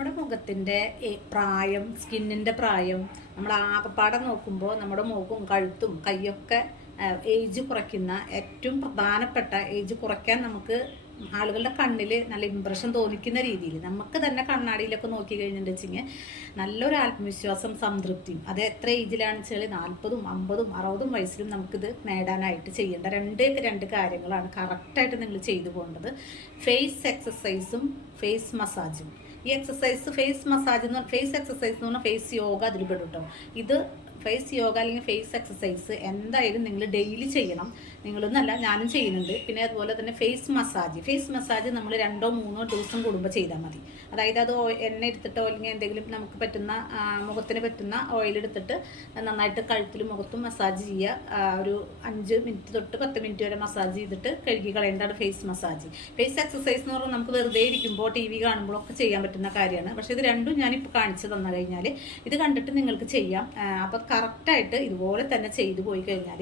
നമ്മുടെ മുഖത്തിന്റെ പ്രായം സ്കിന്നിന്റെ പ്രായം നമ്മൾ ആകപ്പാടെ നോക്കുമ്പോൾ നമ്മുടെ മുഖവും കഴുത്തും കൈയൊക്കെ ഏജ് കുറയ്ക്കുന്ന ഏറ്റവും പ്രധാനപ്പെട്ട ഏജ് കുറയ്ക്കാൻ നമുക്ക് ആളുകളുടെ കണ്ണിൽ നല്ല ഇമ്പ്രഷൻ തോന്നിക്കുന്ന രീതിയിൽ നമുക്ക് തന്നെ കണ്ണാടിയിലൊക്കെ നോക്കി കഴിഞ്ഞിട്ടുണ്ടെങ്കിൽ നല്ലൊരു ആത്മവിശ്വാസം സംതൃപ്തിയും അത് എത്ര ഏജിലാണെന്ന് വെച്ചാൽ നാൽപ്പതും അമ്പതും അറുപതും വയസ്സിലും നമുക്കിത് നേടാനായിട്ട് ചെയ്യേണ്ട രണ്ട് രണ്ട് കാര്യങ്ങളാണ് കറക്റ്റായിട്ട് നിങ്ങൾ ചെയ്തു പോകേണ്ടത്. ഫേസ് എക്സസൈസും ഫേസ് മസാജും ഈ എക്സസൈസ് ഫേസ് മസാജ് എന്ന് ഫേസ് എക്സസൈസ് എന്ന് പറഞ്ഞാൽ ഫേസ് യോഗ അതിൽ പെടും കേട്ടോ ഇത് ഫേസ് യോഗ അല്ലെങ്കിൽ ഫേസ് എക്സസൈസ് എന്തായാലും നിങ്ങൾ ഡെയിലി ചെയ്യണം. നിങ്ങളൊന്നല്ല ഞാനും ചെയ്യുന്നുണ്ട്. പിന്നെ അതുപോലെ തന്നെ ഫേസ് മസാജ് ഫേസ് മസാജ് നമ്മൾ രണ്ടോ മൂന്നോ ദിവസം കൂടുമ്പോൾ ചെയ്താൽ മതി. അതായത് അത് എണ്ണ എടുത്തിട്ടോ അല്ലെങ്കിൽ എന്തെങ്കിലും നമുക്ക് പറ്റുന്ന മുഖത്തിന് പറ്റുന്ന ഓയിൽ എടുത്തിട്ട് നന്നായിട്ട് കഴുത്തിലും മുഖത്തും മസാജ് ചെയ്യുക. ഒരു അഞ്ച് മിനിറ്റ് തൊട്ട് പത്ത് മിനിറ്റ് വരെ മസാജ് ചെയ്തിട്ട് കഴുകി കളയേണ്ടതാണ് ഫേസ് മസാജ് ഫേസ് എക്സസൈസ് എന്ന് പറഞ്ഞാൽ നമുക്ക് വെറുതെ ഇരിക്കുമ്പോൾ ടി വി കാണുമ്പോഴൊക്കെ ചെയ്യാൻ പറ്റുന്ന കാര്യമാണ്. പക്ഷേ ഇത് രണ്ടും ഞാനിപ്പോൾ കാണിച്ചു തന്നു കഴിഞ്ഞാൽ ഇത് കണ്ടിട്ട് നിങ്ങൾക്ക് ചെയ്യാം. അപ്പോൾ കറക്റ്റായിട്ട് ഇതുപോലെ തന്നെ ചെയ്തു പോയി കഴിഞ്ഞാൽ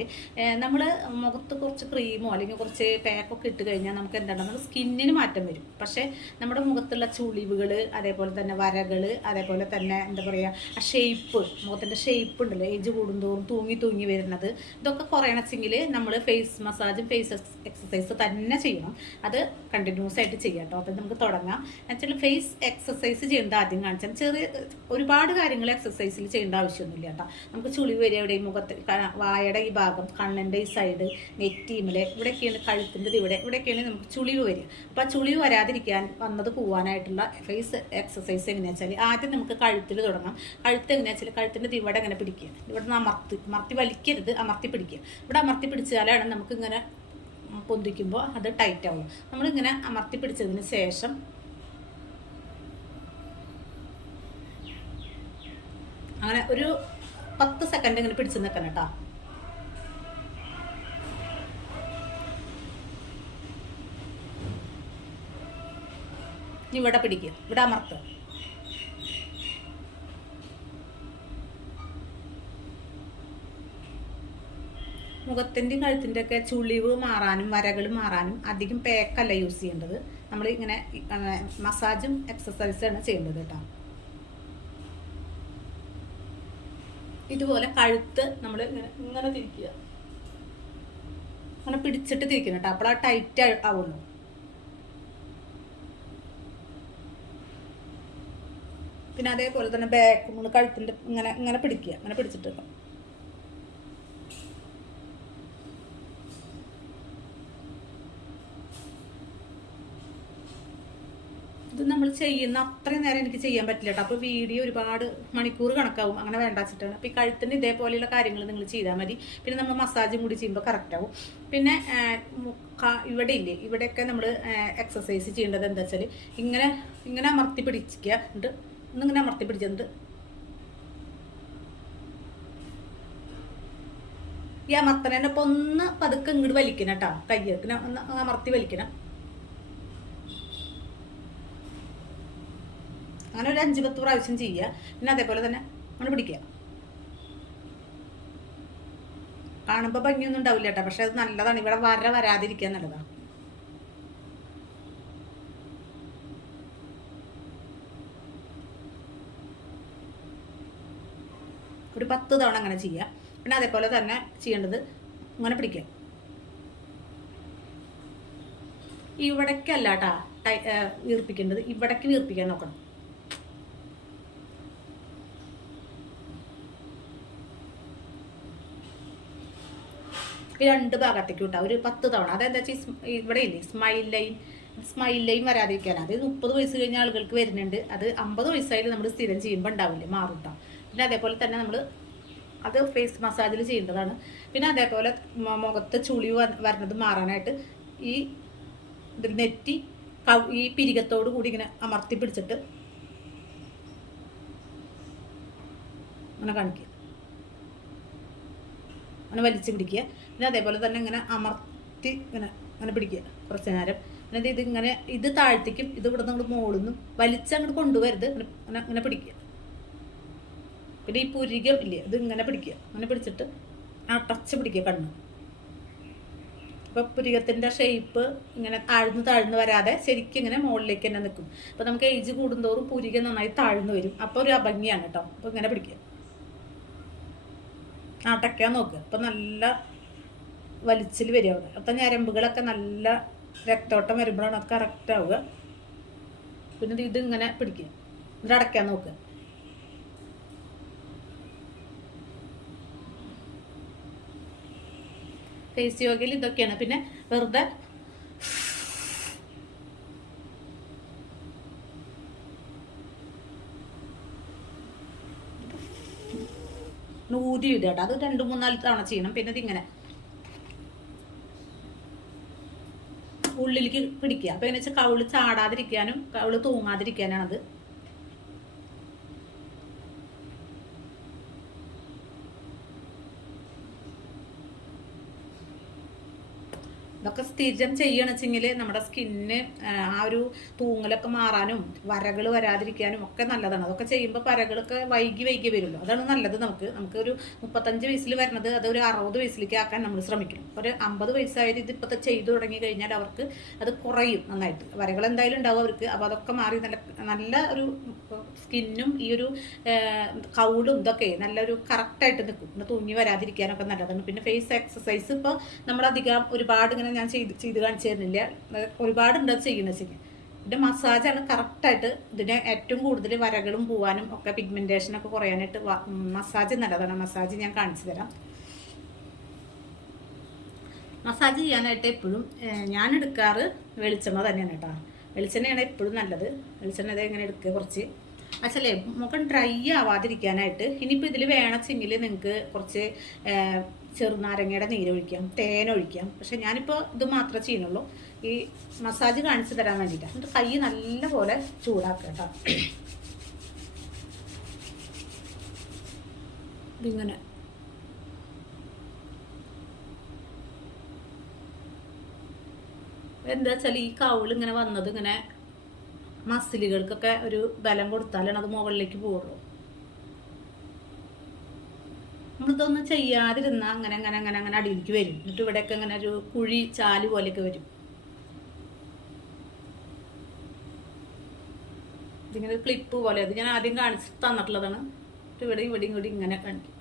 നമ്മൾ മുഖത്ത് കുറച്ച് ക്രീമോ അല്ലെങ്കിൽ കുറച്ച് പാക്കൊക്കെ ഇട്ട് കഴിഞ്ഞാൽ നമുക്ക് എന്താണ് നമ്മുടെ സ്കിന്നിന് മാറ്റം വരും. പക്ഷേ നമ്മുടെ മുഖത്തുള്ള ചുളിവുകൾ അതേപോലെ തന്നെ വരകൾ അതേപോലെ തന്നെ എന്താ പറയുക ഷേപ്പ് മുഖത്തിന്റെ ഷേപ്പ് ഉണ്ടല്ലോ ഏജ് കൂടുന്തോറും തൂങ്ങി തൂങ്ങി വരുന്നത് ഇതൊക്കെ കുറയണച്ചെങ്കിൽ നമ്മൾ ഫേസ് മസാജും ഫേസ് എക്സസൈസ് തന്നെ ചെയ്യണം. അത് കണ്ടിന്യൂസ് ആയിട്ട് ചെയ്യാം കേട്ടോ അപ്പം നമുക്ക് തുടങ്ങാം. ആക്ച്വലി ഫേസ് എക്സസൈസ് ചെയ്യേണ്ട ആദ്യം കാണിച്ചാൽ ചെറിയ ഒരുപാട് കാര്യങ്ങൾ എക്സസൈസിൽ ചെയ്യേണ്ട ആവശ്യമൊന്നുമില്ല കേട്ടോ നമുക്ക് ചുളി വരിക ഇവിടെ ഈ മുഖത്ത് വായയുടെ ഈ ഭാഗം കണ്ണിന്റെ ഈ സൈഡ് നെറ്റീമിലെ ഇവിടെയൊക്കെയാണ് കഴുത്തിന്റെ ഇവിടെ. ഇവിടെയൊക്കെയാണ് നമുക്ക് ചുളിവ് വരിക. അപ്പോൾ ആ ചുളിവ് വരാതിരിക്കാൻ വന്നത് പോവാനായിട്ടുള്ള ഫേസ് എക്സസൈസ് എങ്ങനെയാണെന്ന് വെച്ചാൽ ആദ്യം നമുക്ക് കഴുത്തിൽ തുടങ്ങാം. കഴുത്ത് എങ്ങനെയാണെന്ന് വെച്ചാൽ കഴുത്തിന്റെ ഇവിടെ ഇങ്ങനെ പിടിക്കുക. ഇവിടെ നിന്ന് അമർത്തി അമർത്തി വലിക്കരുത് അമർത്തി പിടിക്കുക. ഇവിടെ അമർത്തി പിടിച്ചാലാണ് നമുക്ക് ഇങ്ങനെ പൊന്തിക്കുമ്പോൾ അത് ടൈറ്റ് ആവും. നമ്മളിങ്ങനെ അമർത്തി പിടിച്ചതിന് ശേഷം അങ്ങനെ ഒരു പത്ത് സെക്കൻഡ് ഇങ്ങനെ പിടിച്ച് നിൽക്കണം കേട്ടോ. ഇവിടെ പിടിക്കുക ഇവിടെ അമർത്തുക മുഖത്തിന്റെയും കഴുത്തിന്റെ ഒക്കെ ചുളിവ് മാറാനും വരകൾ മാറാനും അധികം പേക്കല്ല യൂസ് ചെയ്യേണ്ടത്. നമ്മൾ ഇങ്ങനെ മസാജും എക്സസൈസാണ് ചെയ്യേണ്ടത് കേട്ടോ. ഇതുപോലെ കഴുത്ത് നമ്മൾ ഇങ്ങനെ ഇങ്ങനെ തിരിക്കുക. അങ്ങനെ പിടിച്ചിട്ട് തിരിക്കണം കേട്ടോ. അപ്പോൾ ആ ടൈറ്റ് ആവുന്നു പിന്നെ അതേപോലെ തന്നെ ബാക്ക് നമ്മൾ കഴുത്തിന്റെ ഇങ്ങനെ ഇങ്ങനെ പിടിക്കുക. അങ്ങനെ പിടിച്ചിട്ട് നമ്മൾ ചെയ്യുന്ന അത്രയും നേരം എനിക്ക് ചെയ്യാൻ പറ്റില്ല കേട്ടോ അപ്പോൾ വീഡിയോ ഒരുപാട് മണിക്കൂർ കണക്കാവും. അങ്ങനെ വേണ്ട വെച്ചിട്ടാണ്. അപ്പോൾ ഈ കഴുത്തിന് ഇതേപോലെയുള്ള കാര്യങ്ങൾ നിങ്ങൾ ചെയ്താൽ മതി. പിന്നെ നമ്മൾ മസാജും കൂടി ചെയ്യുമ്പോൾ കറക്റ്റ് ആവും. പിന്നെ ഇവിടെ ഇല്ലേ? ഇവിടെയൊക്കെ നമ്മൾ എക്സസൈസ് ചെയ്യേണ്ടത് എന്താ വെച്ചാൽ ഇങ്ങനെ ഇങ്ങനെ അമർത്തി പിടിക്കുക ഉണ്ട് ഇന്നിങ്ങനെ അമർത്തി പിടിച്ചത് ഈ അമർത്തനെ ഒന്ന് പതുക്കെ ഇങ്ങോട്ട് വലിക്കണം കേട്ടോ കയ്യക്കിനെ ഒന്ന് അമർത്തി വലിക്കണം. അങ്ങനെ ഒരു അഞ്ച് പത്ത് പ്രാവശ്യം ചെയ്യുക പിന്നെ അതേപോലെ തന്നെ അങ്ങനെ പിടിക്കുക. കാണുമ്പോൾ ഭംഗിയൊന്നും ഉണ്ടാവില്ല കേട്ടോ. പക്ഷെ അത് നല്ലതാണ്. ഇവിടെ വര വരാതിരിക്കുക എന്നുള്ളതാണ് ഒരു പത്ത് തവണ അങ്ങനെ ചെയ്യുക പിന്നെ അതേപോലെ തന്നെ ചെയ്യേണ്ടത് ഇങ്ങനെ പിടിക്കുക. ഇവിടേക്കല്ല കേട്ടാ വീർപ്പിക്കേണ്ടത്. ഇവിടേക്ക് വീർപ്പിക്കാൻ നോക്കണം. രണ്ട് ഭാഗത്തേക്ക് വിട്ടാ ഒരു പത്ത് തവണ. അതെന്താ വെച്ചാൽ ഇവിടെ ഇല്ലേ? സ്മൈൽ ലൈൻ സ്മൈൽ ലൈൻ വരാതിരിക്കാൻ. അത് മുപ്പത് വയസ്സ് കഴിഞ്ഞ ആളുകൾക്ക് വരുന്നുണ്ട്. അത് അമ്പത് വയസ്സായാലും നമ്മൾ സ്ഥിരം ചെയ്യുമ്പോൾ ഉണ്ടാവില്ലേ? മാറും പിന്നെ അതേപോലെ തന്നെ നമ്മൾ അത് ഫേസ് മസാജിൽ ചെയ്യേണ്ടതാണ്. പിന്നെ അതേപോലെ മുഖത്ത് ചുളി വരുന്നത് മാറാനായിട്ട് ഈ നെറ്റി ഈ പിരികത്തോട് കൂടി ഇങ്ങനെ അമർത്തി പിടിച്ചിട്ട് അങ്ങനെ കാണിക്കുക. അങ്ങനെ വലിച്ചു പിടിക്കുക. പിന്നെ അതേപോലെ തന്നെ ഇങ്ങനെ അമർത്തി ഇങ്ങനെ അങ്ങനെ പിടിക്കുക കുറച്ച് നേരം. എന്നിട്ട് ഇത് ഇങ്ങനെ ഇത് താഴ്ത്തിക്കും ഇത് ഇവിടെ നിന്ന് മുകളിൽ വലിച്ച് അങ്ങോട്ട് കൊണ്ടുവരുത് അങ്ങനെ അങ്ങനെ പിടിക്കുക. പിന്നെ ഈ പുരികം ഇല്ലേ ഇത് ഇങ്ങനെ പിടിക്കുക. അങ്ങനെ പിടിച്ചിട്ട് അടച്ച് ടച്ച് പിടിക്കുക കണ്ണ്. അപ്പോൾ പുരികത്തിന്റെ ഷേപ്പ് ഇങ്ങനെ താഴ്ന്നു താഴ്ന്നു വരാതെ ശരിക്കും ഇങ്ങനെ മുകളിലേക്ക് തന്നെ നിൽക്കും. അപ്പോൾ നമുക്ക് ഏജ് കൂടുന്തോറും പുരികം നന്നായി താഴ്ന്നു വരും. അപ്പോൾ ഒരു അഭംഗിയാണ് കേട്ടോ. അപ്പോൾ ഇങ്ങനെ പിടിക്കുക. ആട്ടയ്ക്കാൻ നോക്കുക. അപ്പോൾ നല്ല വലിച്ചിൽ വരിക അവിടെ അപ്പം ഞരമ്പുകളൊക്കെ നല്ല രക്തോട്ടം വരുമ്പോഴാണ് അത് കറക്റ്റ് ആവുക. പിന്നെ ഇത് ഇങ്ങനെ പിടിക്കുക. എന്നിട്ട് അടയ്ക്കാൻ നോക്കുക. ഫേസ് യോഗയിൽ ഇതൊക്കെയാണ്. പിന്നെ വെറുതെ ഊതി ഇതേട്ടാ അത് രണ്ട് മൂന്നാൽ തവണ ചെയ്യണം. പിന്നെ ഇതിങ്ങനെ ഉള്ളിലേക്ക് പിടിക്കുക. അപ്പോൾ എങ്ങനെ വെച്ചാൽ കവിൾ ചാടാതിരിക്കാനും കവിൾ തൂങ്ങാതിരിക്കാനാണ് അത് ഇതൊക്കെ സ്ഥിരം ചെയ്യണമെച്ചെങ്കിൽ നമ്മുടെ സ്കിന്നിന് ആ ഒരു തൂങ്ങലൊക്കെ മാറാനും വരകൾ വരാതിരിക്കാനും ഒക്കെ നല്ലതാണ്. അതൊക്കെ ചെയ്യുമ്പോൾ വരകളൊക്കെ വൈകി വൈകി വരുമല്ലോ. അതാണ് നല്ലത് നമുക്ക്. നമുക്ക് ഒരു മുപ്പത്തഞ്ച് വയസ്സിൽ വരുന്നത് അത് ഒരു അറുപത് വയസ്സിലേക്ക് ആക്കാൻ നമ്മൾ ശ്രമിക്കണം. ഒരു അമ്പത് വയസ്സായത് ഇത് ഇപ്പോഴത്തെ ചെയ്തു തുടങ്ങി കഴിഞ്ഞാൽ അവർക്ക് അത് കുറയും നന്നായിട്ട്. വരകൾ എന്തായാലും ഉണ്ടാവും അവർക്ക്. അപ്പോൾ അതൊക്കെ മാറി നല്ല നല്ല ഒരു സ്കിന്നും ഈ ഒരു കൗളും ഇതൊക്കെ നല്ലൊരു കറക്റ്റായിട്ട് നിൽക്കും. പിന്നെ തൂങ്ങി വരാതിരിക്കാനൊക്കെ നല്ലതാണ്. പിന്നെ ഫേസ് എക്സസൈസ് ഇപ്പോൾ നമ്മളധികം ഒരുപാട് ഇങ്ങനെ ഞാൻ ചെയ്ത് ചെയ്ത് കാണിച്ചു തരുന്നില്ല ഒരുപാടുണ്ട് അത് ചെയ്യുന്ന വെച്ചാൽ ഇതിന്റെ മസാജാണ് കറക്റ്റായിട്ട് ഇതിന് ഏറ്റവും കൂടുതൽ വരകളും പോവാനും ഒക്കെ പിഗ്മെന്റേഷനൊക്കെ കുറയാനായിട്ട് മസാജ് നല്ലതാണ്. മസാജ് ഞാൻ കാണിച്ചു തരാം. മസാജ് ചെയ്യാനായിട്ട് എപ്പോഴും ഞാൻ എടുക്കാറ് വെളിച്ചെണ്ണ തന്നെയാണ് കേട്ടോ. വെളിച്ചെണ്ണയാണ് എപ്പോഴും നല്ലത്. വെളിച്ചെണ്ണ ഇത് എങ്ങനെ എടുക്കുക കുറച്ച്. അച്ഛല്ലേ മുഖം ഡ്രൈ ആവാതിരിക്കാനായിട്ട് ഇനിയിപ്പോൾ ഇതിൽ വേണമെച്ചെങ്കിൽ നിങ്ങൾക്ക് കുറച്ച് ചെറുനാരങ്ങയുടെ നീരൊഴിക്കാം തേനൊഴിക്കാം. പക്ഷെ ഞാനിപ്പോൾ ഇത് മാത്രമേ ചെയ്യുന്നുള്ളൂ. ഈ മസാജ് കാണിച്ചു തരാൻ വേണ്ടിയിട്ടാണ്. എന്നിട്ട് കൈ നല്ലപോലെ ചൂടാക്കുക കേട്ടോ. ഇതിങ്ങനെ. എന്താ വെച്ചാൽ ഈ കൗൾ ഇങ്ങനെ വന്നത് ഇങ്ങനെ മസിലുകൾക്കൊക്കെ ഒരു ബലം കൊടുത്താലാണ് അത് മുകളിലേക്ക് പോകുള്ളൂ നമ്മളിതൊന്നും ചെയ്യാതിരുന്ന അങ്ങനെ അങ്ങനെ അങ്ങനെ അങ്ങനെ അടിയിലേക്ക് വരും. എന്നിട്ട് ഇവിടെയൊക്കെ അങ്ങനെ ഒരു കുഴി ചാൽ പോലെയൊക്കെ വരും. ഇതിങ്ങനെ ക്ലിപ്പ് പോലെ. അത് ഞാൻ ആദ്യം കാണിച്ച് തന്നിട്ടുള്ളതാണ്. ഇവിടെ ഇവിടെ കൂടി ഇങ്ങനെ കാണിക്കും.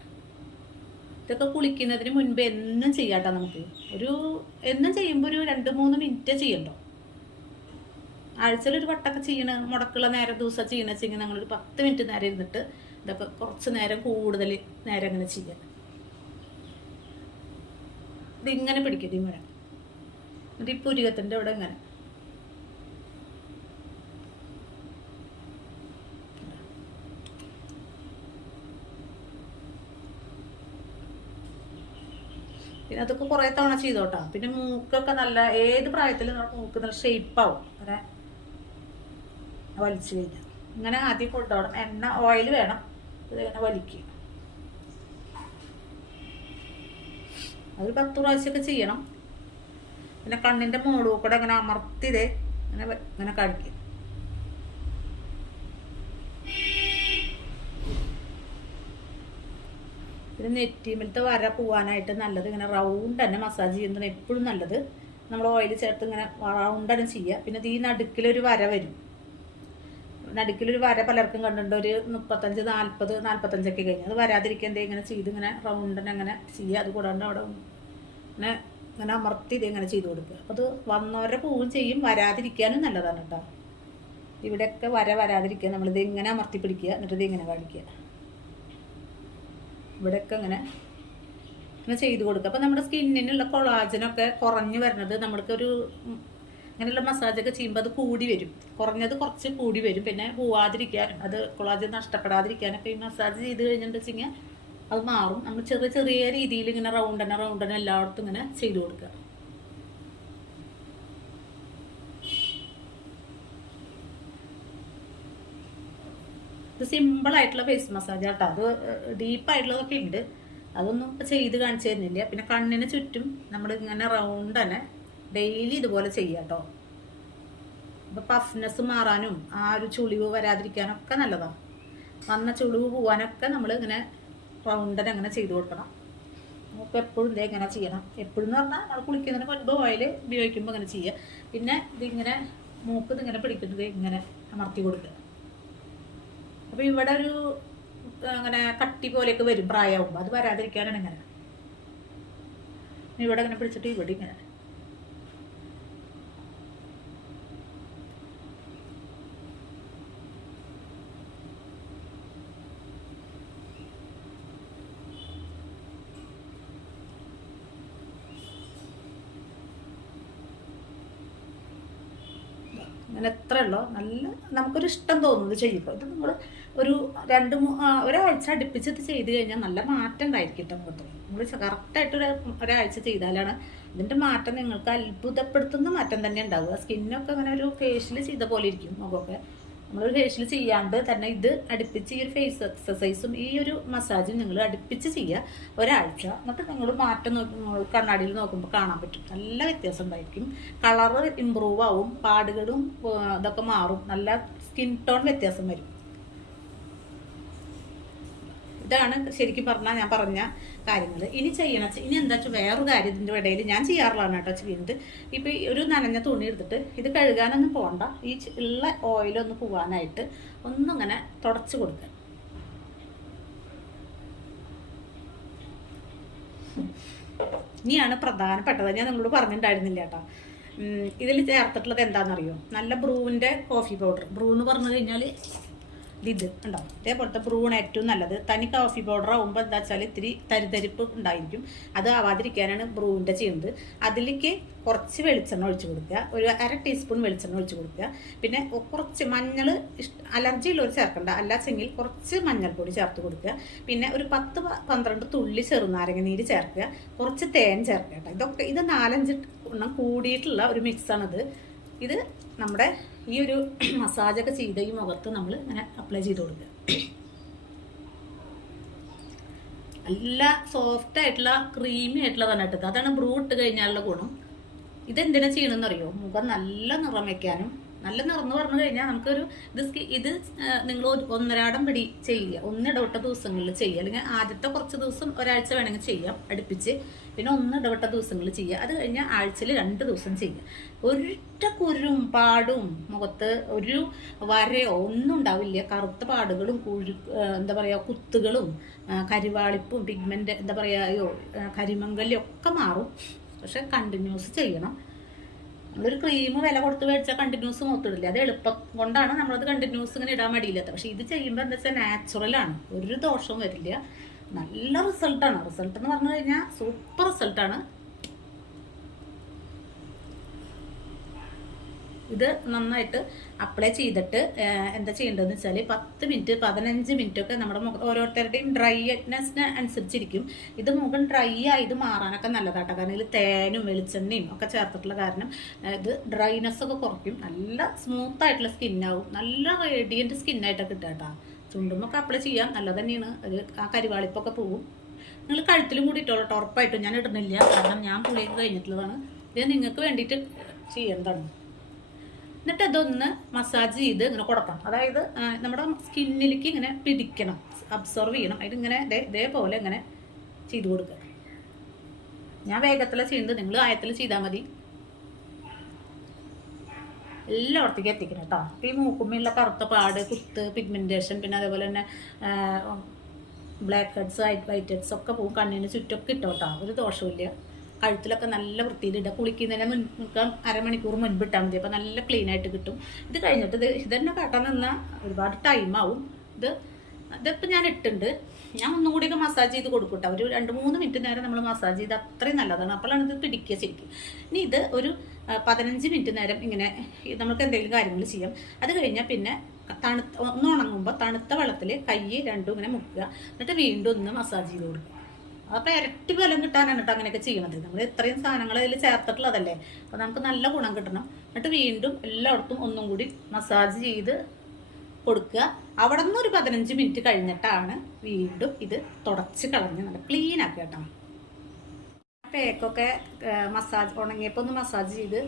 ഇതൊക്കെ കുളിക്കുന്നതിന് മുൻപ് എന്നും ചെയ്യാട്ടോ നമുക്ക്. ഒരു എന്നും ചെയ്യുമ്പോൾ ഒരു രണ്ട് മൂന്ന് മിനിറ്റ് ചെയ്യണ്ടോ? ആഴ്ചയിൽ ഒരു വട്ടമൊക്കെ ചെയ്യണ മുടക്കുള്ള നേരം ദിവസം ചെയ്യണ വെച്ചെങ്കിൽ ഞങ്ങളൊരു പത്ത് മിനിറ്റ് നേരം ഇരുന്നിട്ട് ഇതൊക്കെ കുറച്ച് നേരം കൂടുതൽ നേരം അങ്ങനെ ചെയ്യാം. ഇതിങ്ങനെ പിടിക്കും ഈ ഇതിങ്ങനെ എന്നിട്ട് ഈ പുരികത്തിന്റെ ഇവിടെ ഇങ്ങനെ. പിന്നെ അതൊക്കെ കുറേ തവണ ചെയ്തോട്ടാ. പിന്നെ മൂക്കൊക്കെ നല്ല ഏത് പ്രായത്തിലും നമ്മുടെ മൂക്ക് നല്ല ഷേപ്പാവും അങ്ങനെ വലിച്ചു കഴിഞ്ഞാൽ ഇങ്ങനെ ആദ്യം കൊണ്ടുപോകണം. എണ്ണ ഓയിൽ വേണം. ഇതിങ്ങനെ വലിക്കുക അത് പത്ത് പ്രാവശ്യമൊക്കെ ചെയ്യണം. പിന്നെ കണ്ണിന്റെ മോളും കൂടെ ഇങ്ങനെ അമർത്തിതേ ഇങ്ങനെ ഇങ്ങനെ കഴിക്കും പിന്നെ നെറ്റിമിലത്തെ വര പോവാനായിട്ട് നല്ലത് ഇങ്ങനെ റൗണ്ട് തന്നെ മസാജ് ചെയ്യുന്നതാണ് എപ്പോഴും നല്ലത്. നമ്മൾ ഓയിൽ ചേർത്ത് ഇങ്ങനെ റൗണ്ട് തന്നെ ചെയ്യുക. പിന്നെ ഈ നടുക്കിലൊരു വര വരും. നടുക്കിലൊരു വര പലർക്കും കണ്ടിട്ടുണ്ട്. ഒരു മുപ്പത്തഞ്ച് നാൽപ്പത് നാൽപ്പത്തഞ്ചൊക്കെ കഴിഞ്ഞ്. അത് വരാതിരിക്കാൻ ഇങ്ങനെ ചെയ്ത് ഇങ്ങനെ റൗണ്ടിന് അങ്ങനെ ചെയ്യുക അത് കൂടാണ്ട് അവിടെ ഇങ്ങനെ ഇങ്ങനെ അമർത്തി ഇത് ഇങ്ങനെ ചെയ്ത് കൊടുക്കുക. അപ്പോൾ അത് വന്നവരുടെ പൂവും ചെയ്യും. വരാതിരിക്കാനും നല്ലതാണ് കേട്ടോ. ഇവിടെയൊക്കെ വര വരാതിരിക്കുക. നമ്മളിത് ഇങ്ങനെ അമർത്തി പിടിക്കുക. എന്നിട്ട് ഇത് ഇങ്ങനെ കാണിക്കുക. ഇവിടെയൊക്കെ ഇങ്ങനെ ഇങ്ങനെ ചെയ്ത് കൊടുക്കുക. അപ്പോൾ നമ്മുടെ സ്കിന്നിനുള്ള കൊളാജനൊക്കെ കുറഞ്ഞു വരുന്നത് നമ്മൾക്കൊരു അങ്ങനെയുള്ള മസാജൊക്കെ ചെയ്യുമ്പോൾ അത് കൂടി വരും. കുറഞ്ഞത് കുറച്ച് കൂടി വരും. പിന്നെ പോവാതിരിക്കാൻ അത് കൊളാജൻ നഷ്ടപ്പെടാതിരിക്കാനൊക്കെ ഈ മസാജ് ചെയ്ത് കഴിഞ്ഞിട്ട് വെച്ചാൽ അത് മാറും. നമ്മൾ ചെറിയ ചെറിയ രീതിയിൽ ഇങ്ങനെ റൗണ്ടന റൗണ്ടന എല്ലായിടത്തും ഇങ്ങനെ ചെയ്തു കൊടുക്കുക. ഇത് സിമ്പിൾ ആയിട്ടുള്ള ഫേസ് മസാജ് ആട്ടോ. അത് ഡീപ്പായിട്ടുള്ളതൊക്കെ ഉണ്ട്. അതൊന്നും ഇപ്പം ചെയ്ത് കാണിച്ചു തരുന്നില്ല. പിന്നെ കണ്ണിന് ചുറ്റും നമ്മൾ ഇങ്ങനെ റൗണ്ട് തന്നെ ഡെയിലി ഇതുപോലെ ചെയ്യാം കേട്ടോ അപ്പോൾ പഫ്നെസ് മാറാനും ആ ഒരു ചുളിവ് വരാതിരിക്കാനൊക്കെ നല്ലതാണ് വന്ന ചുളിവ് പോകാനൊക്കെ നമ്മൾ ഇങ്ങനെ റൗണ്ടൻ അങ്ങനെ ചെയ്തു കൊടുക്കണം. മൂക്ക് എപ്പോഴും ഇതേ ഇങ്ങനെ ചെയ്യണം. എപ്പോഴും എന്ന് പറഞ്ഞാൽ നമ്മൾ കുളിക്കുന്നതിന് മുൻപ് ഓയിൽ ഉപയോഗിക്കുമ്പോൾ ഇങ്ങനെ ചെയ്യുക പിന്നെ ഇതിങ്ങനെ മൂക്ക് ഇതിങ്ങനെ പിടിക്കുന്നത് ഇങ്ങനെ അമർത്തി കൊടുക്കുക. അപ്പോൾ ഇവിടെ ഒരു അങ്ങനെ കട്ടി പോലെയൊക്കെ വരും പ്രായമാകുമ്പോൾ അത് വരാതിരിക്കാനാണ് ഇങ്ങനെ. ഇവിടെ ഇങ്ങനെ പിടിച്ചിട്ട് ഇവിടെ ഇങ്ങനെ. അങ്ങനെ എത്ര ഉള്ളോ നല്ല നമുക്കൊരു ഇഷ്ടം തോന്നുന്നത് ചെയ്യുമ്പോൾ ഇത് നമ്മൾ ഒരു രണ്ട് ഒരാഴ്ച അടുപ്പിച്ച് ഇത് ചെയ്ത് കഴിഞ്ഞാൽ നല്ല മാറ്റം ഉണ്ടായിരിക്കും മുഖത്ത്. നമ്മൾ കറക്റ്റായിട്ട് ഒരു ഒരാഴ്ച ചെയ്താലാണ് ഇതിന്റെ മാറ്റം നിങ്ങൾക്ക് അത്ഭുതപ്പെടുത്തുന്ന മാറ്റം തന്നെ ഉണ്ടാവുക. സ്കിന്നൊക്കെ അങ്ങനെ ഒരു ഫേഷ്യൽ ചെയ്ത പോലെ ഇരിക്കും മുഖമൊക്കെ. നമ്മളൊരു ഫേഷ്യൽ ചെയ്യാണ്ട് തന്നെ ഇത് അടുപ്പിച്ച് ഈ ഒരു ഫേസ് എക്സസൈസും ഈ ഒരു മസാജും നിങ്ങൾ അടുപ്പിച്ച് ചെയ്യുക ഒരാഴ്ച. എന്നിട്ട് നിങ്ങൾ മാറ്റം നോക്കി കണ്ണാടിയിൽ നോക്കുമ്പോൾ കാണാൻ പറ്റും. നല്ല വ്യത്യാസം ഉണ്ടായിരിക്കും. കളറ് ഇമ്പ്രൂവ് ആവും. പാടുകളും ഇതൊക്കെ മാറും. നല്ല സ്കിൻ ടോൺ വ്യത്യാസം വരും. ഇതാണ് ശരിക്കും പറഞ്ഞാൽ ഞാൻ പറഞ്ഞ കാര്യങ്ങൾ ഇനി ചെയ്യണ ഇനി എന്താ വെച്ചാൽ വേറൊരു കാര്യം ഇതിന്റെ ഇടയിൽ ഞാൻ ചെയ്യാറുള്ളതാണ് കേട്ടോ ചെയ്യുന്നത് ഇപ്പം ഈ ഒരു നനഞ്ഞ തുണി എടുത്തിട്ട് ഇത് കഴുകാനൊന്നും പോകണ്ട ഈ ഉള്ള ഓയിലൊന്ന് പോകാനായിട്ട് ഒന്നിങ്ങനെ തുടച്ച് കൊടുക്കുക. ഇനിയാണ് പ്രധാനപ്പെട്ടത്. ഞാൻ നിങ്ങളോട് പറഞ്ഞിട്ടുണ്ടായിരുന്നില്ല കേട്ടോ. ഇതിൽ ചേർത്തിട്ടുള്ളത് എന്താണെന്നറിയോ നല്ല ബ്രൂവിന്റെ കോഫി പൗഡർ. ബ്രൂ എന്ന് പറഞ്ഞു കഴിഞ്ഞാൽ ഇത് ഉണ്ടോ ഇതേപോലത്തെ ബ്രൂണ് ഏറ്റവും നല്ലത്. തനി കോഫി പൗഡർ ആകുമ്പോൾ എന്താ വെച്ചാൽ ഇത്തിരി തരിതരിപ്പ് ഉണ്ടായിരിക്കും. അത് ആവാതിരിക്കാനാണ് ബ്രൂവിന്റെ ചെയ്യുന്നത്. അതിലേക്ക് കുറച്ച് വെളിച്ചെണ്ണ ഒഴിച്ച് കൊടുക്കുക. ഒരു അര ടീസ്പൂൺ വെളിച്ചെണ്ണ ഒഴിച്ച് കൊടുക്കുക. പിന്നെ കുറച്ച് മഞ്ഞൾ അലർജി ഉള്ളവർ ചേർക്കണ്ട. അല്ലാച്ചെങ്കിൽ കുറച്ച് മഞ്ഞൾപ്പൊടി ചേർത്ത് കൊടുക്കുക. പിന്നെ ഒരു പത്ത് പന്ത്രണ്ട് തുള്ളി ചെറുനാരങ്ങ നീര് ചേർക്കുക. കുറച്ച് തേൻ ചേർക്കുക കേട്ടോ. ഇതൊക്കെ ഇത് നാലഞ്ച് എണ്ണം കൂടിയിട്ടുള്ള ഒരു മിക്സാണിത് ഇത് നമ്മുടെ ഈ ഒരു മസാജൊക്കെ ചെയ്ത ഈ മുഖത്ത് നമ്മൾ ഇങ്ങനെ അപ്ലൈ ചെയ്ത് കൊടുക്കുക. നല്ല സോഫ്റ്റ് ആയിട്ടുള്ള ക്രീമി ആയിട്ടുള്ള തന്നെ ഇട്ടത് അതാണ് ബ്രൂ ഇട്ട് കഴിഞ്ഞാലുള്ള ഗുണം. ഇതെന്തിനാ ചെയ്യണമെന്ന് അറിയോ മുഖം നല്ല നിറം വയ്ക്കാനും നല്ല നിറം എന്ന് പറഞ്ഞു കഴിഞ്ഞാൽ നമുക്കൊരു ഇത് ഇത് നിങ്ങൾ ഒന്നരാടം പിടി ചെയ്യുക. ഒന്നിടവിട്ട ദിവസങ്ങളിൽ ചെയ്യുക. അല്ലെങ്കിൽ ആദ്യത്തെ കുറച്ച് ദിവസം ഒരാഴ്ച വേണമെങ്കിൽ ചെയ്യാം. അടുപ്പിച്ച് പിന്നെ ഒന്ന് ഇടപെട്ട ദിവസങ്ങൾ ചെയ്യുക. അത് കഴിഞ്ഞാൽ ആഴ്ചയിൽ രണ്ട് ദിവസം ചെയ്യുക. ഒരിട്ട കുരും പാടും മുഖത്ത് ഒരു വരയോ ഒന്നും ഉണ്ടാവില്ല. കറുത്ത പാടുകളും കുഴു എന്താ പറയുക കുത്തുകളും കരിവാളിപ്പും പിഗ്മെന്റ് എന്താ പറയുക അയ്യോ കരിമങ്കലും ഒക്കെ മാറും. പക്ഷെ കണ്ടിന്യൂസ് ചെയ്യണം. നമ്മളൊരു ക്രീം വില കൊടുത്ത് മേടിച്ചാൽ കണ്ടിന്യൂസ് മൊത്തമില്ല അത് എളുപ്പം കൊണ്ടാണ് നമ്മളത് കണ്ടിന്യൂസ് ഇങ്ങനെ ഇടാൻ മടിയില്ലാത്ത. പക്ഷേ ഇത് ചെയ്യുമ്പോൾ എന്താ വെച്ചാൽ നാച്ചുറലാണ് ഒരു ദോഷവും വരില്ല. നല്ല റിസൾട്ടാണ് റിസൾട്ട് എന്ന് പറഞ്ഞു കഴിഞ്ഞാൽ സൂപ്പർ റിസൾട്ടാണ് ഇത് നന്നായിട്ട് അപ്ലൈ ചെയ്തിട്ട് എന്താ ചെയ്യേണ്ടതെന്ന് വെച്ചാൽ പത്ത് മിനിറ്റ് പതിനഞ്ച് മിനിറ്റ് ഒക്കെ നമ്മുടെ മുഖം ഓരോരുത്തരുടെയും ഡ്രൈനെസ്സിന് അനുസരിച്ചിരിക്കും. ഇത് മുഖം ഡ്രൈ ആയത് മാറാനൊക്കെ നല്ലതാട്ടോ. കാരണം ഇതിൽ തേനും വെളിച്ചെണ്ണയും ഒക്കെ ചേർത്തിട്ടുള്ള കാരണം ഇത് ഡ്രൈനെസ് ഒക്കെ കുറയ്ക്കും. നല്ല സ്മൂത്ത് ആയിട്ടുള്ള സ്കിന്നാവും നല്ല റേഡിയന്റ് സ്കിന്നായിട്ടൊക്കെ കിട്ടുക കേട്ടോ. ചുണ്ടുമൊക്കെ അപ്ലൈ ചെയ്യാം. നല്ല തന്നെയാണ്. അത് ആ കരിവാളിപ്പൊക്കെ പോവും. നിങ്ങൾ കഴുത്തിലും കൂടി ഇട്ടോളൂ ഉറപ്പായിട്ടും. ഞാൻ ഇടുന്നില്ല. കാരണം ഞാൻ പുളിയൊക്കെ കഴിഞ്ഞിട്ടുള്ളതാണ്. ഇത് നിങ്ങൾക്ക് വേണ്ടിയിട്ട് ചെയ്യേണ്ടതാണ്. എന്നിട്ട് അതൊന്ന് മസാജ് ചെയ്ത് ഇങ്ങനെ കൊടുക്കണം. അതായത് നമ്മുടെ സ്കിന്നിലേക്ക് ഇങ്ങനെ പിടിക്കണം. അബ്സർവ് ചെയ്യണം. അതിങ്ങനെ ഇതേപോലെ ഇങ്ങനെ ചെയ്ത് കൊടുക്കുക. ഞാൻ വേഗത്തിലാണ് ചെയ്യുന്നത്. നിങ്ങൾ ആയത്തിൽ ചെയ്താൽ മതി. എല്ലായിടത്തേക്കും എത്തിക്കണം കേട്ടോ. ഈ മൂക്കുമ്മയുള്ള കറുത്ത പാട് കുത്ത് പിഗ്മെന്റേഷൻ പിന്നെ അതേപോലെ തന്നെ ബ്ലാക്ക് ഹെഡ്സ് വൈറ്റ് ഹെഡ്സ് ഒക്കെ പോകും. കണ്ണിന് ചുറ്റൊക്കെ ഇട്ടോ കേട്ടോ ഒരു ദോഷമില്ല കഴുത്തിലൊക്കെ നല്ല വൃത്തിയിലിടുക കുളിക്കുന്നതിന് മുൻപ് അരമണിക്കൂർ മുൻപ് ഇട്ടാൽ മതി. അപ്പോൾ നല്ല ക്ലീൻ ആയിട്ട് കിട്ടും. ഇത് കഴിഞ്ഞിട്ട് ഇത് ഇതന്നെ കാട്ടാൻ നിന്നാൽ ഒരുപാട് ടൈം ആവും. ഇത് ഇതിപ്പോൾ ഞാൻ ഇട്ടുണ്ട് ഞാൻ ഒന്നുകൂടി കൂടിയൊക്കെ മസാജ് ചെയ്ത് കൊടുക്കട്ടെ കേട്ടോ ഒരു രണ്ട് മൂന്ന് മിനിറ്റ് നേരം നമ്മൾ മസാജ് ചെയ്ത് അത്രയും നല്ലതാണ്. അപ്പോഴാണ് ഇത് പിടിക്കുക ശരിക്കും. ഇനി ഇത് ഒരു പതിനഞ്ച് മിനിറ്റ് നേരം ഇങ്ങനെ നമുക്ക് എന്തെങ്കിലും കാര്യങ്ങൾ ചെയ്യാം. അത് കഴിഞ്ഞാൽ പിന്നെ തണുത്ത ഒന്ന് ഉണങ്ങുമ്പോൾ തണുത്ത വെള്ളത്തിൽ കൈ രണ്ടും ഇങ്ങനെ മുക്കുക. എന്നിട്ട് വീണ്ടും ഒന്ന് മസാജ് ചെയ്ത് കൊടുക്കുക. അപ്പോൾ ഇരട്ടി ബലം കിട്ടാനാണ് കേട്ടോ അങ്ങനെയൊക്കെ ചെയ്യണത്. നമ്മൾ ഇത്രയും സാധനങ്ങൾ അതിൽ ചേർത്തിട്ടുള്ളതല്ലേ? അപ്പോൾ നമുക്ക് നല്ല ഗുണം കിട്ടണം. എന്നിട്ട് വീണ്ടും എല്ലായിടത്തും ഒന്നും കൂടി മസാജ് ചെയ്ത് കൊടുക്കുക. അവിടെ നിന്ന് ഒരു പതിനഞ്ച് മിനിറ്റ് കഴിഞ്ഞിട്ടാണ് വീണ്ടും ഇത് തുടച്ച് കളഞ്ഞ് നല്ല ക്ലീൻ ആക്കുക കേട്ടോ. പേക്കൊക്കെ മസാജ് ഉണങ്ങിയപ്പോൾ ഒന്ന് മസാജ് ചെയ്ത്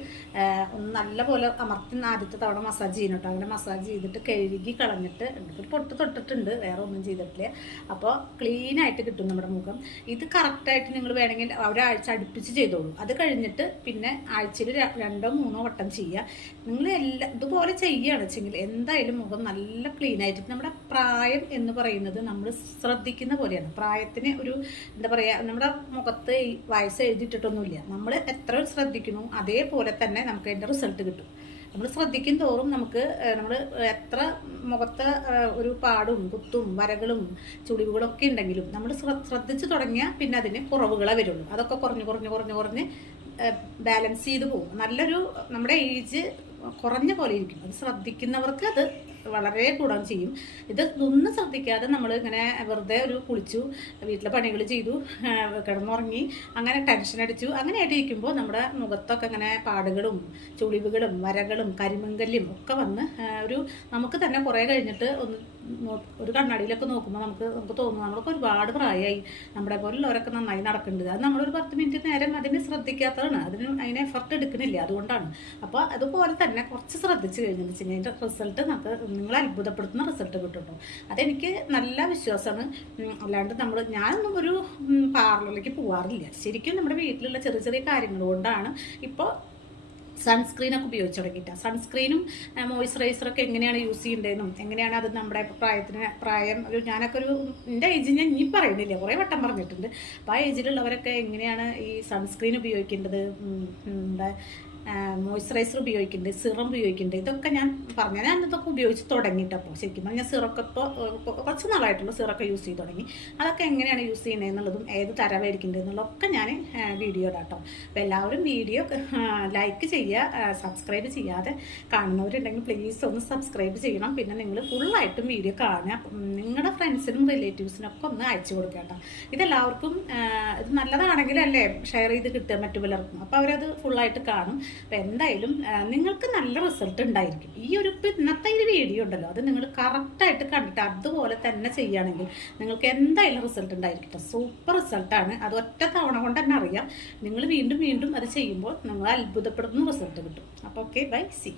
ഒന്ന് നല്ല പോലെ അമർത്തി ആദ്യത്തെ തവണ മസാജ് ചെയ്യണം കേട്ടോ അങ്ങനെ മസാജ് ചെയ്തിട്ട് കഴുകി കളഞ്ഞിട്ട് ഒരു പൊട്ട് തൊട്ടിട്ടുണ്ട് വേറെ ഒന്നും ചെയ്തിട്ടില്ല. അപ്പോൾ ക്ലീനായിട്ട് കിട്ടും നമ്മുടെ മുഖം. ഇത് കറക്റ്റായിട്ട് നിങ്ങൾ വേണമെങ്കിൽ ഒരാഴ്ച അടുപ്പിച്ച് ചെയ്തോളൂ. അത് കഴിഞ്ഞിട്ട് പിന്നെ ആഴ്ചയിൽ രണ്ടോ മൂന്നോ വട്ടം ചെയ്യുക നിങ്ങൾ എല്ലാ ഇതുപോലെ ചെയ്യുകയാണ് വെച്ചെങ്കിൽ എന്തായാലും മുഖം നല്ല ക്ലീൻ ആയിട്ട് നമ്മുടെ പ്രായം എന്ന് പറയുന്നത് നമ്മൾ ശ്രദ്ധിക്കുന്ന പോലെയാണ്. പ്രായത്തിന് ഒരു എന്താ പറയുക നമ്മുടെ മുഖത്ത് ഈ എഴുതിയിട്ടിട്ടൊന്നുമില്ല. നമ്മൾ എത്ര ശ്രദ്ധിക്കുന്നു അതേപോലെ തന്നെ നമുക്ക് അതിന്റെ റിസൾട്ട് കിട്ടും. നമ്മൾ ശ്രദ്ധിക്കും തോറും നമുക്ക് നമ്മൾ എത്ര മുഖത്ത് ഒരു പാടും കുത്തും വരകളും ചുളിവുകളും ഒക്കെ ഉണ്ടെങ്കിലും നമ്മൾ ശ്രദ്ധിച്ചു തുടങ്ങിയാൽ പിന്നെ അതിന് കുറവുകളെ വരുള്ളൂ. അതൊക്കെ കുറഞ്ഞ് കുറഞ്ഞ് കുറഞ്ഞ് കുറഞ്ഞ് ബാലൻസ് ചെയ്ത് പോകും. നല്ലൊരു നമ്മുടെ ഏജ് കുറഞ്ഞ പോലെ ഇരിക്കും. അത് ശ്രദ്ധിക്കുന്നവർക്ക് അത് വളരെ ഗുണം ചെയ്യും. ഇത് ഒന്നും ശ്രദ്ധിക്കാതെ നമ്മൾ ഇങ്ങനെ വെറുതെ ഒരു കുളിച്ചു വീട്ടിലെ പണികൾ ചെയ്തു കിടന്നുറങ്ങി അങ്ങനെ ടെൻഷൻ അടിച്ചു അങ്ങനെയായിട്ട് ഇരിക്കുമ്പോൾ നമ്മുടെ മുഖത്തൊക്കെ ഇങ്ങനെ പാടുകളും ചുളിവുകളും വരകളും കരിമങ്കല്യം ഒക്കെ വന്ന് ഒരു നമുക്ക് തന്നെ കുറേ കഴിഞ്ഞിട്ട് ഒന്ന് ഒരു കണ്ണാടിയിലൊക്കെ നോക്കുമ്പോൾ നമുക്ക് നമുക്ക് തോന്നും നമ്മളൊക്കെ ഒരുപാട് പ്രായമായി നമ്മുടെ പോലുള്ളവരൊക്കെ നന്നായി നടക്കുന്നുണ്ട്. അത് നമ്മളൊരു പത്ത് മിനിറ്റ് നേരം അതിന് ശ്രദ്ധിക്കാത്തതാണ്. അതിന് അതിന് എഫർട്ട് എടുക്കുന്നില്ല അതുകൊണ്ടാണ്. അപ്പോൾ അതുപോലെ തന്നെ കുറച്ച് ശ്രദ്ധിച്ച് കഴിഞ്ഞെന്ന് വെച്ച് കഴിഞ്ഞാൽ അതിന്റെ റിസൾട്ട് നമുക്ക് നിങ്ങളെ അത്ഭുതപ്പെടുത്തുന്ന റിസൾട്ട് കിട്ടും കേട്ടോ അതെനിക്ക് നല്ല വിശ്വാസമാണ്. അല്ലാണ്ട് നമ്മൾ ഞാനൊന്നും ഒരു പാർലറിലേക്ക് പോകാറില്ല ശരിക്കും നമ്മുടെ വീട്ടിലുള്ള ചെറിയ ചെറിയ കാര്യങ്ങൾ കൊണ്ടാണ് ഇപ്പോൾ സൺസ്ക്രീനൊക്കെ ഉപയോഗിച്ച് തുടങ്ങിയിട്ട്. സൺസ്ക്രീനും മോയ്സ്ചറൈസറൊക്കെ എങ്ങനെയാണ് യൂസ് ചെയ്യേണ്ടതെന്നും എങ്ങനെയാണ് അത് നമ്മുടെ പ്രായത്തിന് പ്രായം ഒരു ഞാനൊക്കെ ഒരു എന്റെ ഏജ് ഞാൻ ഇനി പറയുന്നില്ല. കുറേ വട്ടം പറഞ്ഞിട്ടുണ്ട്. അപ്പോൾ ആ ഏജിലുള്ളവരൊക്കെ എങ്ങനെയാണ് ഈ സൺസ്ക്രീൻ ഉപയോഗിക്കേണ്ടത്? എന്താ മോയ്സ്ചറൈസർ ഉപയോഗിക്കുന്നുണ്ട് സിറം ഉപയോഗിക്കുന്നുണ്ട്. ഇതൊക്കെ ഞാൻ പറഞ്ഞു ഞാൻ ഇതൊക്കെ ഉപയോഗിച്ച് തുടങ്ങിയിട്ടപ്പോൾ ശരിക്കും പറഞ്ഞാൽ സിറൊക്കെ ഇപ്പോൾ കുറച്ച് നാളായിട്ടുള്ള സിറൊക്കെ യൂസ് ചെയ്ത് തുടങ്ങി. അതൊക്കെ എങ്ങനെയാണ് യൂസ് ചെയ്യുന്നത് എന്നുള്ളതും ഏത് തരമായിരിക്കേണ്ടത് എന്നുള്ളതൊക്കെ ഞാൻ വീഡിയോ ഇടാട്ടോ അപ്പോൾ എല്ലാവരും വീഡിയോ ലൈക്ക് ചെയ്യുക സബ്സ്ക്രൈബ് ചെയ്യാതെ കാണുന്നവരുണ്ടെങ്കിൽ പ്ലീസ് ഒന്ന് സബ്സ്ക്രൈബ് ചെയ്യണം. പിന്നെ നിങ്ങൾ ഫുള്ളായിട്ടും വീഡിയോ കാണുക. നിങ്ങളുടെ ഫ്രണ്ട്സിനും റിലേറ്റീവ്സിനൊക്കെ ഒന്ന് അയച്ചു കൊടുക്കുക കേട്ടോ ഇതെല്ലാവർക്കും ഇത് നല്ലതാണെങ്കിലല്ലേ ഷെയർ ചെയ്ത് കിട്ടുക മറ്റു പലർക്കും അപ്പോൾ അവരത് ഫുള്ളായിട്ട് കാണും. അപ്പം എന്തായാലും നിങ്ങൾക്ക് നല്ല റിസൾട്ട് ഉണ്ടായിരിക്കും. ഈ ഒരു ഇന്നത്തെ ഒരു വീഡിയോ ഉണ്ടല്ലോ അത് നിങ്ങൾ കറക്റ്റായിട്ട് കണ്ടിട്ട് അതുപോലെ തന്നെ ചെയ്യുകയാണെങ്കിൽ നിങ്ങൾക്ക് എന്തായാലും റിസൾട്ട് ഉണ്ടായിരിക്കും സൂപ്പർ റിസൾട്ടാണ് അത് ഒറ്റ തവണ കൊണ്ട് തന്നെ അറിയാം. നിങ്ങൾ വീണ്ടും വീണ്ടും അത് ചെയ്യുമ്പോൾ നിങ്ങൾ അത്ഭുതപ്പെടുന്ന റിസൾട്ട് കിട്ടും. അപ്പോൾ ഓക്കെ ബൈ സി